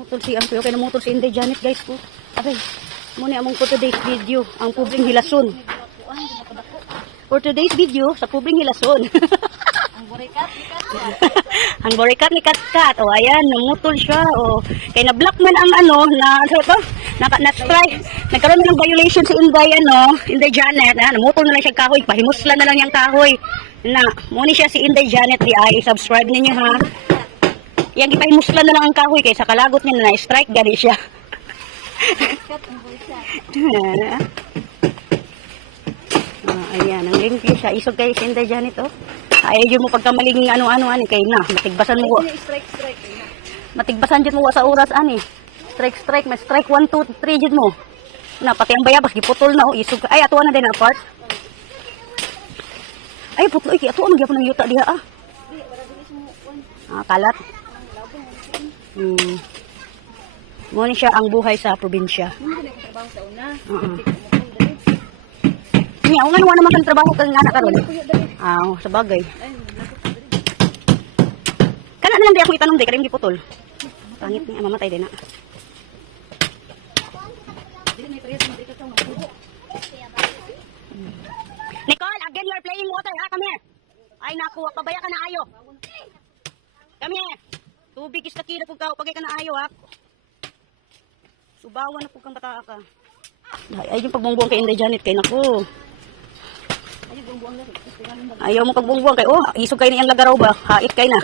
Namutol si Ampuyo, kaya namutol si Inday Janet guys po. Abay, muna among for today's video, ang Publing Hilason. For today's video, sa Publing Hilason. Ang borikat ni Katkat. O ayan, namutol siya. O, kaya na-block man ang na-strike. Nagkaroon ng violation si Inday Janet. Namutol na lang siya kahoy. Pahimuslan na lang niyang kahoy. Muna siya si Inday Janet di ay. Subscribe ninyo ha. Yang ipahimuslan na lang ang kahoy kaysa kalagot niya na strike gani siya. Ayan, ang link siya. Isog kayo si Inday Janet oh. Ayaw mo pagkamaling ano-ano ani kay na matigbasan mo. Matigbasan jud mo sa oras ani. Strike may strike 1 2 3 jud mo. Na pati ang bayabas giputol na oh isog. Ay ato na din na part. Ay putol iki ato man gyapon ng yuta diha ah. Kalat. Mo ni siya ang buhay sa probinsya. Nya, ungan wala naman kang trabaho kang anak karon. Sa bagay. Kana na lang di ako itanong di kay giputol. Pangit ni mamatay din na. Nicole, again you're playing water ha, come here. Ay naku, pabaya ka na ayo. Come here. Tubig is takira pug ka, pagay ka na ayo ha. Subawan na pug kang bata ka. Ay yung pagbungbuang kay Inday Janet kay naku. Ayaw mo pagbungbuang kay isog kay niyang lagaraw ba? Hait kay na.